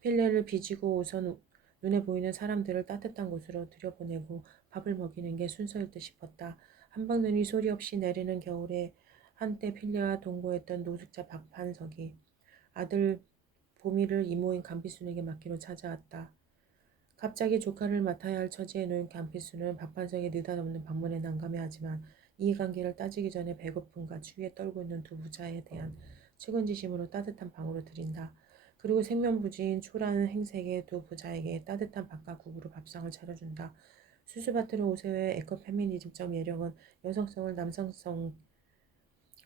필레를 비지고 우선 눈에 보이는 사람들을 따뜻한 곳으로 들여보내고 밥을 먹이는 게 순서일 듯 싶었다. 한방눈이 소리 없이 내리는 겨울에 한때 필레와 동거했던 노숙자 박판석이 아들 보미를 이모인 강필순에게 맡기로 찾아왔다. 갑자기 조카를 맡아야 할 처지에 놓인 강필수는 박판석의 느닷없는 방문에 난감해하지만 이해관계를 따지기 전에 배고픔과 추위에 떨고 있는 두 부자에 대한 측은지심으로 따뜻한 방으로 들인다. 그리고 생면부지인 초라한 행색의 두 부자에게 따뜻한 밥과 국으로 밥상을 차려준다. 수수바트르 오세오의 에코페미니즘적 매력은 여성성을 남성성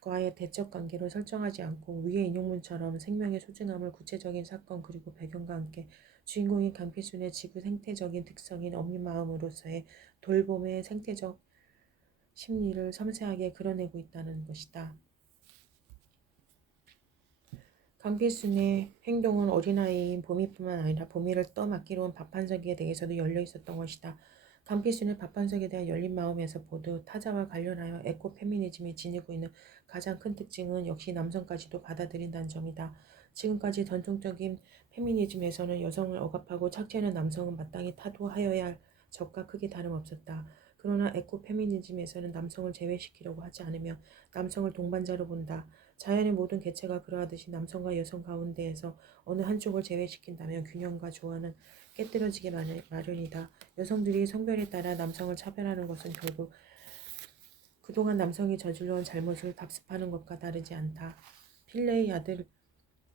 과의 대척 관계로 설정하지 않고 위의 인용문처럼 생명의 소중함을 구체적인 사건 그리고 배경과 함께 주인공인 강필순의 지구 생태적인 특성인 어미 마음으로서의 돌봄의 생태적 심리를 섬세하게 그려내고 있다는 것이다. 강필순의 행동은 어린아이인 보미뿐만 아니라 보미를 떠맡기로 한 박판석에 대해서도 열려 있었던 것이다. 강필순의 박판석에 대한 열린 마음에서 보도 타자와 관련하여 에코페미니즘이 지니고 있는 가장 큰 특징은 역시 남성까지도 받아들인다는 점이다. 지금까지 전통적인 페미니즘에서는 여성을 억압하고 착취하는 남성은 마땅히 타도하여야 할 적과 크게 다름없었다. 그러나 에코페미니즘에서는 남성을 제외시키려고 하지 않으며 남성을 동반자로 본다. 자연의 모든 개체가 그러하듯이 남성과 여성 가운데에서 어느 한쪽을 제외시킨다면 균형과 조화는 깨뜨려지기 마련이다. 여성들이 성별에 따라 남성을 차별하는 것은 결국 그동안 남성이 저질러온 잘못을 답습하는 것과 다르지 않다. 필레의 아들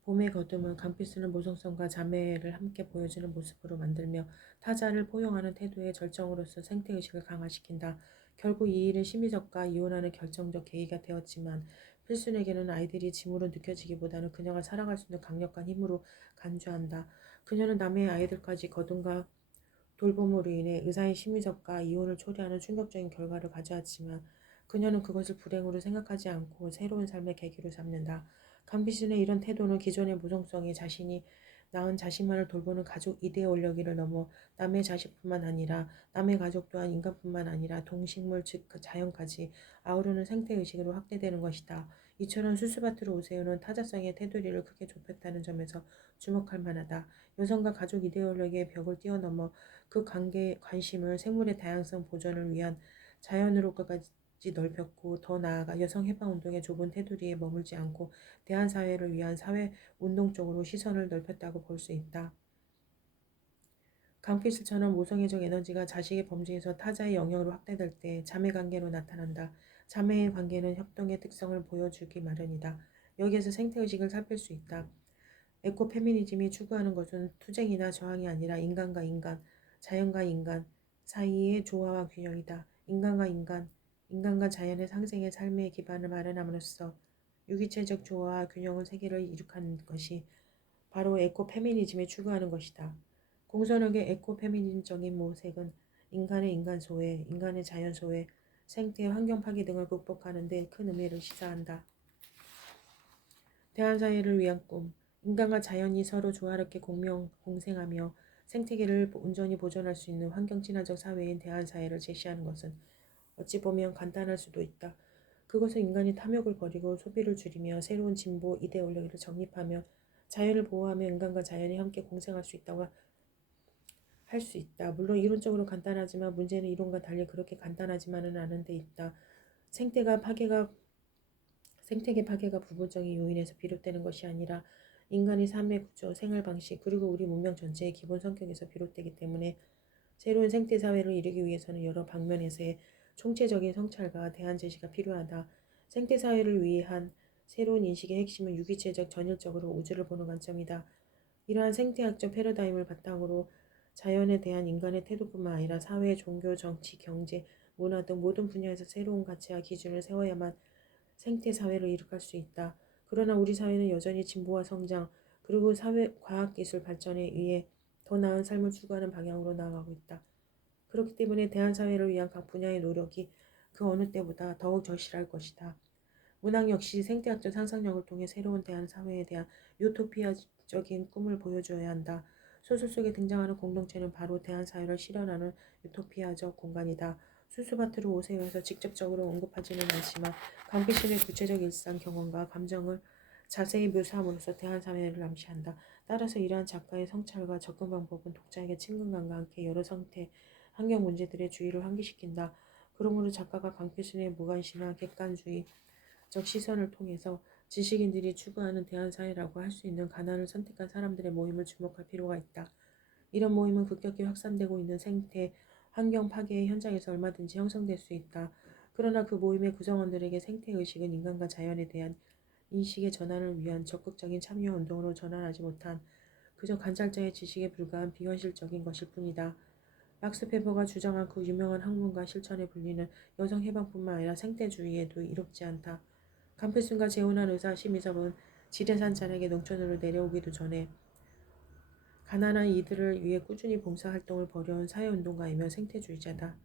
봄의 거둠은 강필수는 모성성과 자매를 함께 보여주는 모습으로 만들며 타자를 포용하는 태도의 절정으로서 생태의식을 강화시킨다. 결국 이 일은 심리적과 이혼하는 결정적 계기가 되었지만 필순에게는 아이들이 짐으로 느껴지기보다는 그녀가 살아갈 수 있는 강력한 힘으로 간주한다. 그녀는 남의 아이들까지 거둠과 돌봄으로 인해 의사의 심리적과 이혼을 초래하는 충격적인 결과를 가져왔지만 그녀는 그것을 불행으로 생각하지 않고 새로운 삶의 계기로 삼는다. 강비슨의 이런 태도는 기존의 모성성이 자신이 낳은 자신만을 돌보는 가족 이데올로기를 넘어 남의 자식뿐만 아니라 남의 가족 또한 인간뿐만 아니라 동식물 즉 그 자연까지 아우르는 생태의식으로 확대되는 것이다. 이처럼 수수바트로 오세오는 타자성의 테두리를 크게 좁혔다는 점에서 주목할 만하다. 여성과 가족 이데올로기의 벽을 뛰어넘어 그 관심을 생물의 다양성 보존을 위한 자연으로까지 넓혔고 더 나아가 여성 해방운동의 좁은 테두리에 머물지 않고 대한사회를 위한 사회운동 쪽으로 시선을 넓혔다고 볼 수 있다. 강필수처럼 모성애적 에너지가 자식의 범주에서 타자의 영역으로 확대될 때 자매관계로 나타난다. 자매의 관계는 협동의 특성을 보여주기 마련이다. 여기에서 생태의식을 살필 수 있다. 에코페미니즘이 추구하는 것은 투쟁이나 저항이 아니라 인간과 인간, 자연과 인간 사이의 조화와 균형이다. 인간과 인간, 인간과 자연의 상생의 삶의 기반을 마련함으로써 유기체적 조화와 균형의 세계를 이룩하는 것이 바로 에코페미니즘이 추구하는 것이다. 공선역의 에코페미니즘적인 모색은 인간의 인간 소외, 인간의 자연 소외, 생태, 환경 파괴 등을 극복하는 데 큰 의미를 시사한다. 대한사회를 위한 꿈. 인간과 자연이 서로 조화롭게 공생하며 생태계를 온전히 보존할 수 있는 환경 친화적 사회인 대한사회를 제시하는 것은 어찌 보면 간단할 수도 있다. 그것은 인간이 탐욕을 버리고 소비를 줄이며 새로운 진보 이데올로기를 정립하며 자연을 보호하며 인간과 자연이 함께 공생할 수 있다고 할 수 있다. 물론 이론적으로 간단하지만 문제는 이론과 달리 그렇게 간단하지만은 않은 데 있다. 생태가 파괴가 생태계 파괴가 부분적인 요인에서 비롯되는 것이 아니라 인간의 삶의 구조, 생활 방식, 그리고 우리 문명 전체의 기본 성격에서 비롯되기 때문에 새로운 생태 사회를 이루기 위해서는 여러 방면에서의 총체적인 성찰과 대안 제시가 필요하다. 생태 사회를 위한 새로운 인식의 핵심은 유기체적 전일적으로 우주를 보는 관점이다. 이러한 생태학적 패러다임을 바탕으로 자연에 대한 인간의 태도뿐만 아니라 사회, 종교, 정치, 경제, 문화 등 모든 분야에서 새로운 가치와 기준을 세워야만 생태 사회를 이룩할 수 있다. 그러나 우리 사회는 여전히 진보와 성장, 그리고 사회 과학기술 발전에 의해 더 나은 삶을 추구하는 방향으로 나아가고 있다. 그렇기 때문에 대한사회를 위한 각 분야의 노력이 그 어느 때보다 더욱 절실할 것이다. 문학 역시 생태학적 상상력을 통해 새로운 대한사회에 대한 유토피아적인 꿈을 보여줘야 한다. 소설 속에 등장하는 공동체는 바로 대한사회를 실현하는 유토피아적 공간이다. 수수바트로 오세요에서 직접적으로 언급하지는 않지만 강필신의 구체적 일상 경험과 감정을 자세히 묘사함으로써 대한사회를 암시한다. 따라서 이러한 작가의 성찰과 접근 방법은 독자에게 친근감과 함께 여러 상태, 환경 문제들의 주의를 환기시킨다. 그러므로 작가가 강필순의 무관심한 객관주의적 시선을 통해서 지식인들이 추구하는 대한사회라고 할 수 있는 가난을 선택한 사람들의 모임을 주목할 필요가 있다. 이런 모임은 급격히 확산되고 있는 생태, 환경 파괴의 현장에서 얼마든지 형성될 수 있다. 그러나 그 모임의 구성원들에게 생태의식은 인간과 자연에 대한 인식의 전환을 위한 적극적인 참여 운동으로 전환하지 못한 그저 관찰자의 지식에 불과한 비현실적인 것일 뿐이다. 막스 페버가 주장한 그 유명한 학문과 실천에 불리는 여성 해방뿐만 아니라 생태주의에도 이롭지 않다. 간필순과 재혼한 의사 심희섭은 지리산찬에게 농촌으로 내려오기도 전에 가난한 이들을 위해 꾸준히 봉사활동을 벌여온 사회운동가이며 생태주의자다.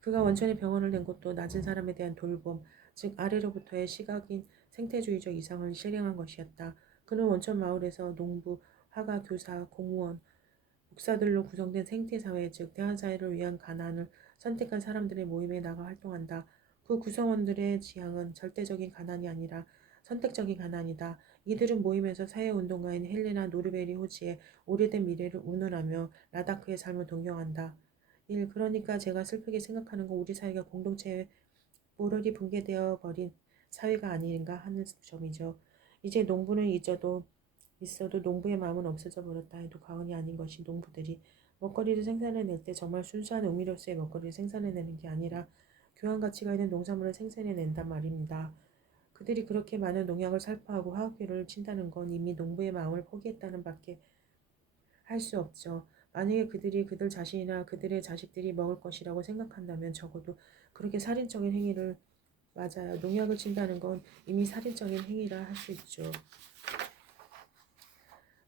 그가 원천에 병원을 낸 것도 낮은 사람에 대한 돌봄, 즉 아래로부터의 시각인 생태주의적 이상을 실행한 것이었다. 그는 원천 마을에서 농부, 화가, 교사, 공무원, 목사들로 구성된 생태사회, 즉 대한사회를 위한 가난을 선택한 사람들의 모임에 나가 활동한다. 그 구성원들의 지향은 절대적인 가난이 아니라 선택적인 가난이다. 이들은 모임에서 사회운동가인 헬레나 노르베리 호지의 오래된 미래를 운운하며 라다크의 삶을 동경한다. 1. 그러니까 제가 슬프게 생각하는 건 우리 사회가 공동체에 뽀르리 붕괴되어 버린 사회가 아닌가 하는 점이죠. 이제 농부는 있어도 농부의 마음은 없어져 버렸다 해도 과언이 아닌 것이 농부들이 먹거리를 생산해낼 때 정말 순수한 의미로서의 먹거리를 생산해내는 게 아니라 교환 가치가 있는 농산물을 생산해낸단 말입니다. 그들이 그렇게 많은 농약을 살포하고 화학비료를 친다는 건 이미 농부의 마음을 포기했다는 밖에 할 수 없죠. 만약에 그들이 그들 자신이나 그들의 자식들이 먹을 것이라고 생각한다면 적어도 그렇게 살인적인 행위를 맞아요. 농약을 친다는 건 이미 살인적인 행위라 할 수 있죠.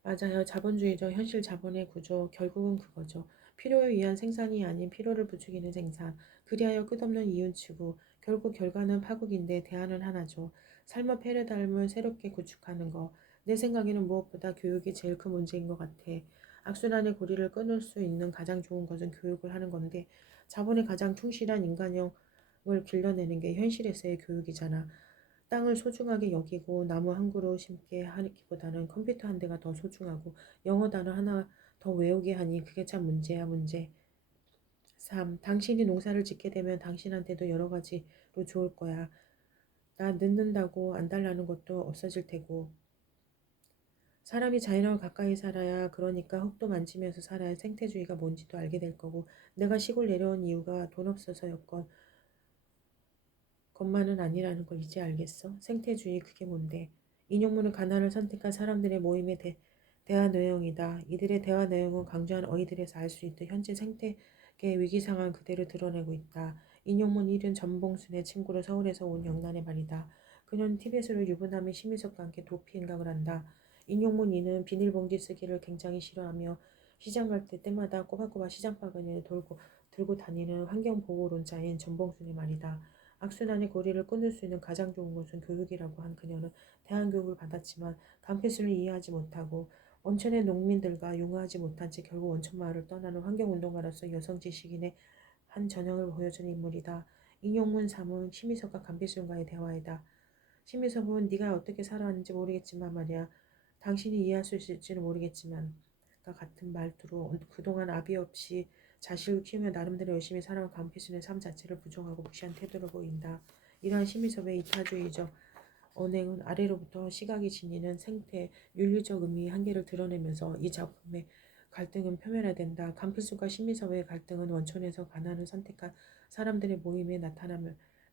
맞아요. 자본주의적 현실 자본의 구조, 결국은 그거죠. 필요에 의한 생산이 아닌 필요를 부추기는 생산, 그리하여 끝없는 이윤 추구, 결국 결과는 파국인데 대안은 하나죠. 삶의 패러다임을 새롭게 구축하는 거. 내 생각에는 무엇보다 교육이 제일 큰 문제인 것 같아. 악순환의 고리를 끊을 수 있는 가장 좋은 것은 교육을 하는 건데 자본에 가장 충실한 인간형을 길러내는 게 현실에서의 교육이잖아. 땅을 소중하게 여기고 나무 한 그루 심게 하기보다는 컴퓨터 한 대가 더 소중하고 영어 단어 하나 더 외우게 하니 그게 참 문제야 문제. 3. 당신이 농사를 짓게 되면 당신한테도 여러 가지로 좋을 거야. 나 늦는다고 안 달라는 것도 없어질 테고. 사람이 자연하고 가까이 살아야 그러니까 흙도 만지면서 살아야 생태주의가 뭔지도 알게 될 거고 내가 시골 내려온 이유가 돈 없어서였건 것만은 아니라는 걸 이제 알겠어? 생태주의 그게 뭔데? 인용문은 가난을 선택한 사람들의 모임의 대화 내용이다. 이들의 대화 내용은 강조한 어휘들에서 알 수 있듯 현재 생태계 위기 상황 그대로 드러내고 있다. 인용문 1은 전봉순의 친구로 서울에서 온 영란의 말이다. 그녀는 티벳으로 유부남인 심희석과 함께 도피 행각을 한다. 인용문 2는 비닐봉지 쓰기를 굉장히 싫어하며 시장 갈 때마다 꼬박꼬박 시장 바구니를 들고 다니는 환경보호론자인 전봉순의 말이다. 악순환의 고리를 끊을 수 있는 가장 좋은 것은 교육이라고 한 그녀는 대안교육을 받았지만 강필순을 이해하지 못하고 원천의 농민들과 융화하지 못한 채 결국 원천마을을 떠나는 환경운동가로서 여성 지식인의 한 전형을 보여주는 인물이다. 인용문 3은 심희섭과 강필순과의 대화이다. 심희섭은 네가 어떻게 살아왔는지 모르겠지만 말이야. 당신이 이해할 수 있을지는 모르겠지만 과 같은 말투로 그동안 아비 없이 자식을 키우며 나름대로 열심히 살아온 강필순의 삶 자체를 부정하고 무시한 태도를 보인다. 이러한 심희섭의 이타주의적 언행은 아래로부터 시각이 지니는 생태, 윤리적 의미의 한계를 드러내면서 이 작품의 갈등은 표면화된다. 강필순과 심미섭의 갈등은 원촌에서 가난을 선택한 사람들의 모임에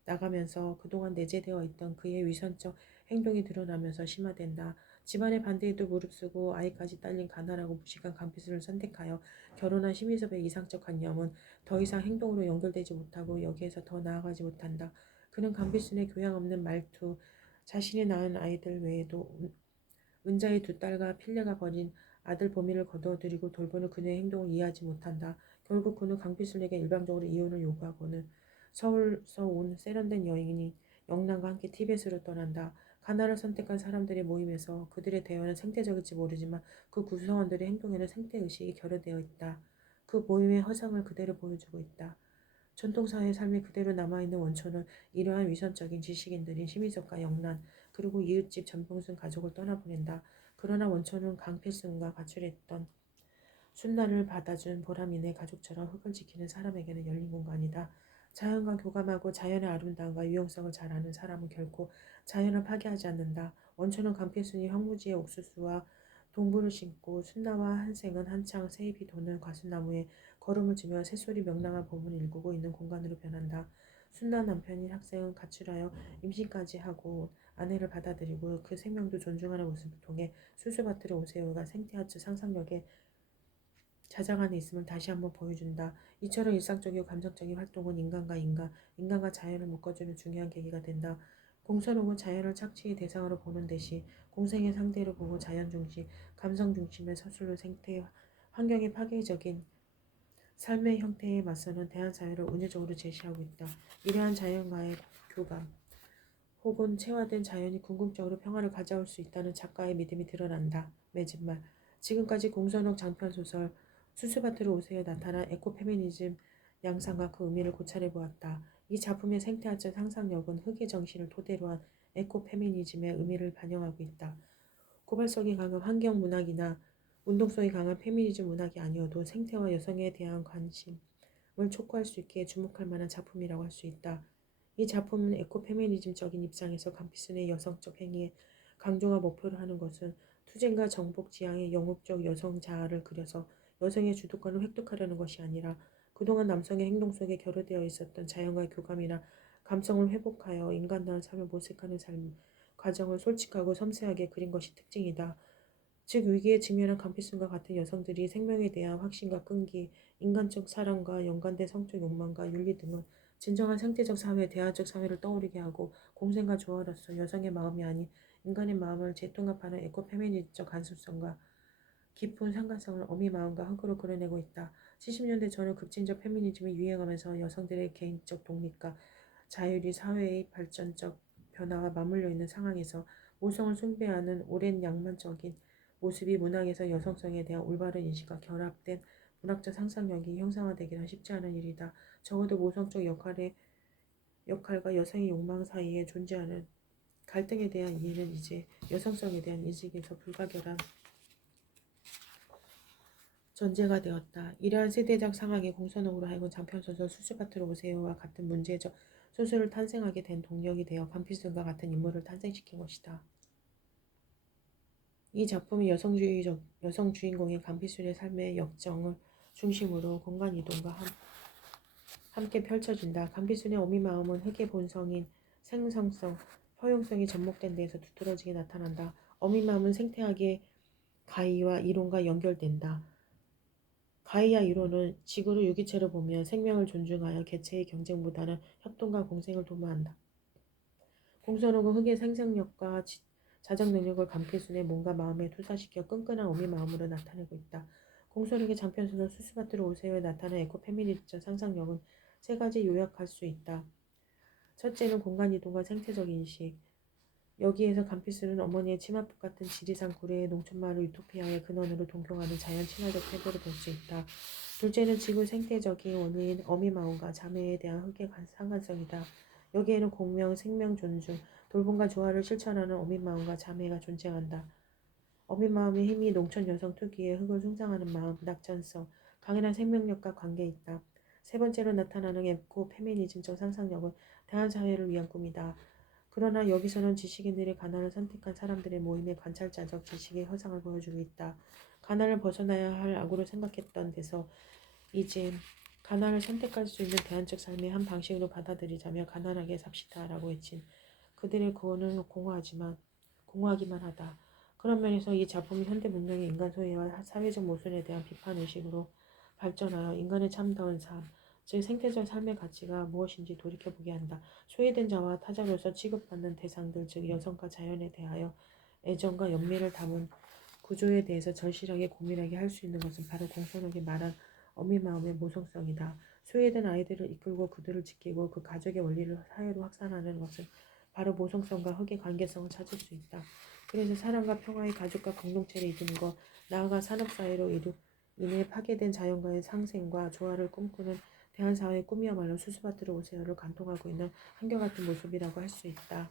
나가면서 그동안 내재되어 있던 그의 위선적 행동이 드러나면서 심화된다. 집안의 반대에도 무릅쓰고 아이까지 딸린 가난하고 무식한 강필순을 선택하여 결혼한 심미섭의 이상적 관념은 더 이상 행동으로 연결되지 못하고 여기에서 더 나아가지 못한다. 그는 강필순의 교양 없는 말투, 자신이 낳은 아이들 외에도 은자의 두 딸과 필레가 버린 아들 보미를 거둬들이고 돌보는 그녀의 행동을 이해하지 못한다. 결국 그는 강필순에게 일방적으로 이혼을 요구하고는 서울서 온 세련된 여인이 영란과 함께 티벳으로 떠난다. 가나를 선택한 사람들의 모임에서 그들의 대화는 생태적일지 모르지만 그 구성원들의 행동에는 생태의식이 결여되어 있다. 그 모임의 허상을 그대로 보여주고 있다. 전통사회의 삶이 그대로 남아있는 원초는 이러한 위선적인 지식인들인 심희섭과 영란 그리고 이웃집 전병순 가족을 떠나보낸다. 그러나 원초는 강필순과 가출했던 순나를 받아준 보람이네 가족처럼 흙을 지키는 사람에게는 열린 공간이다. 자연과 교감하고 자연의 아름다움과 유용성을 잘 아는 사람은 결코 자연을 파괴하지 않는다. 원초는 강필순이 황무지의 옥수수와 동부를 신고 순나와 한생은 한창 새잎이 도는 과수나무에 걸음을 주며 새소리 명랑한 봄을 일구고 있는 공간으로 변한다. 순나 남편인 학생은 가출하여 임신까지 하고 아내를 받아들이고 그 생명도 존중하는 모습을 통해 수수밭으로 오세요가 생태아트 상상력에 자장 안에 있음을 다시 한번 보여준다. 이처럼 일상적이고 감정적인 활동은 인간과 자연을 묶어주는 중요한 계기가 된다. 공선옥은 자연을 착취의 대상으로 보는 대신 공생의 상대로 보고 자연 중심, 감성 중심의 서술로 생태, 환경의 파괴적인 삶의 형태에 맞서는 대안사회를 운유적으로 제시하고 있다. 이러한 자연과의 교감, 혹은 체화된 자연이 궁극적으로 평화를 가져올 수 있다는 작가의 믿음이 드러난다. 매진말 지금까지 공선옥 장편소설 수수밭으로 오세요에 나타난 에코페미니즘 양상과 그 의미를 고찰해 보았다. 이 작품의 생태학적 상상력은 흑의 정신을 토대로 한 에코페미니즘의 의미를 반영하고 있다. 고발성이 강한 환경문학이나 운동성이 강한 페미니즘 문학이 아니어도 생태와 여성에 대한 관심을 촉구할 수 있게 주목할 만한 작품이라고 할 수 있다. 이 작품은 에코페미니즘적인 입장에서 강필순의 여성적 행위에 강조가 목표로 하는 것은 투쟁과 정복 지향의 영웅적 여성 자아를 그려서 여성의 주도권을 획득하려는 것이 아니라 그동안 남성의 행동 속에 결여되어 있었던 자연과의 교감이나 감성을 회복하여 인간다운 삶을 모색하는 과정을 솔직하고 섬세하게 그린 것이 특징이다. 즉 위기에 직면한 강필순과 같은 여성들이 생명에 대한 확신과 끈기, 인간적 사랑과 연관된 성적 욕망과 윤리 등은 진정한 생태적 사회, 대화적 사회를 떠오르게 하고 공생과 조화로서 여성의 마음이 아닌 인간의 마음을 재통합하는 에코페미니즘적 간섭성과 깊은 상관성을 어미 마음과 흙으로 그려내고 있다. 70년대 저는 급진적 페미니즘이 유행하면서 여성들의 개인적 독립과 자율이 사회의 발전적 변화와 맞물려 있는 상황에서 모성을 숭배하는 오랜 양만적인 모습이 문학에서 여성성에 대한 올바른 인식과 결합된 문학적 상상력이 형상화되기는 쉽지 않은 일이다. 적어도 모성적 역할과 여성의 욕망 사이에 존재하는 갈등에 대한 이해는 이제 여성성에 대한 인식에서 불가결한 전제가 되었다. 이러한 세대적 상황의 공선옥으로 하여금 장편소설 수수밭으로 오세요와 같은 문제적 소설을 탄생하게 된 동력이 되어 강필순과 같은 인물을 탄생시킨 것이다. 이 작품이 여성 주인공인 강필순의 삶의 역정을 중심으로 공간 이동과 함께 펼쳐진다. 강필순의 어미 마음은 흑의 본성인 생성성, 허용성이 접목된 데에서 두드러지게 나타난다. 어미 마음은 생태학의 가이와 이론과 연결된다. 가이아 이론은 지구를 유기체로 보면 생명을 존중하여 개체의 경쟁보다는 협동과 공생을 도모한다. 공선옥은 흑의 생생력과 자정 능력을 강필순의 몸과 마음에 투사시켜 끈끈한 어미 마음으로 나타내고 있다. 공선옥의 장편소설 수수밭으로 오세요에 나타난 에코페미니스트 상상력은 세 가지 요약할 수 있다. 첫째는 공간 이동과 생태적 인식. 여기에서 감피스는 어머니의 치맛붓 같은 지리산 구례의 농촌마을 유토피아의 근원으로 동경하는 자연 친화적 태도를 볼 수 있다. 둘째는 지구 생태적인 원리인 어미마음과 자매에 대한 흑의 상관성이다. 여기에는 공명, 생명 존중, 돌봄과 조화를 실천하는 어미마음과 자매가 존재한다. 어미마음의 힘이 농촌 여성 특유의 흙을 숭상하는 마음, 낙천성, 강인한 생명력과 관계 있다. 세 번째로 나타나는 옅고 페미니즘적 상상력은 대한 사회를 위한 꿈이다. 그러나 여기서는 지식인들이 가난을 선택한 사람들의 모임의 관찰자적 지식의 허상을 보여주고 있다. 가난을 벗어나야 할 악으로 생각했던 데서 이제 가난을 선택할 수 있는 대안적 삶의 한 방식으로 받아들이자며 가난하게 삽시다 라고 외친 그들의 구호는 공허하기만 하다. 그런 면에서 이 작품은 현대 문명의 인간 소외와 사회적 모순에 대한 비판의식으로 발전하여 인간의 참다운 삶, 즉 생태적 삶의 가치가 무엇인지 돌이켜보게 한다. 소외된 자와 타자로서 취급받는 대상들, 즉 여성과 자연에 대하여 애정과 연민을 담은 구조에 대해서 절실하게 고민하게 할 수 있는 것은 바로 공손하게 말한 어미 마음의 모성성이다. 소외된 아이들을 이끌고 그들을 지키고 그 가족의 원리를 사회로 확산하는 것은 바로 모성성과 흑의 관계성을 찾을 수 있다. 그래서 사랑과 평화의 가족과 공동체를 이루는 것, 나아가 산업사회로 인해 파괴된 자연과의 상생과 조화를 꿈꾸는 대한사회의 꿈이야말로 수수밭으로 오세요를 관통하고 있는 한결같은 모습이라고 할 수 있다.